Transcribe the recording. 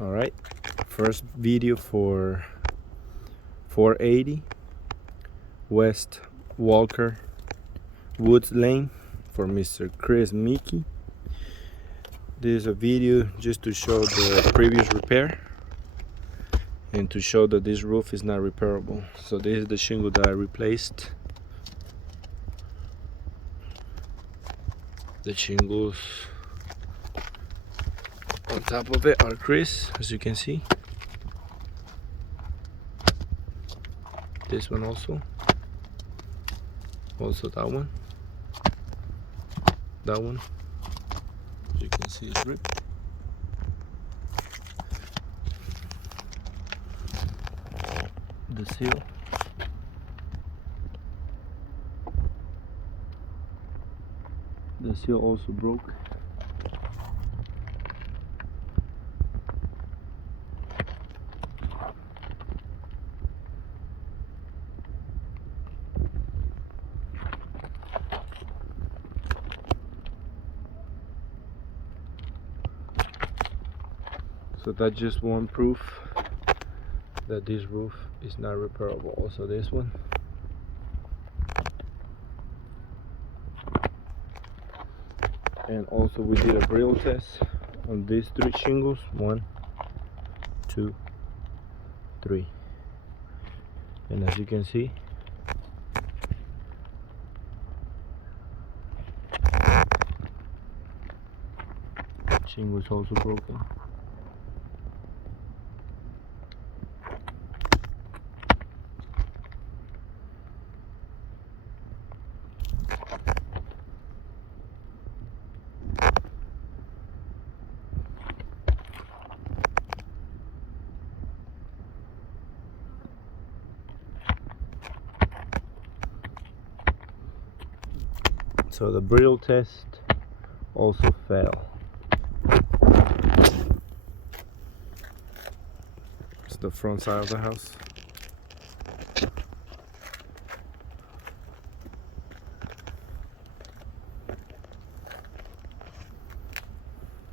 Alright, first video for 480 West Walker Woods Lane for Mr. Chris Mickey. This is a video just to show the previous repair and to show that this roof is not repairable. So this is the shingle that I replaced. The shingles on top of it are Chris, as you can see. This one also that one, as you can see, it's ripped. The seal also broke. So that's just one proof that this roof is not repairable. Also this one. And also we did a Brill test on these 3 shingles. 1, 2, 3. And as you can see, shingle is also broken. So the Brill test also failed. It's the front side of the house.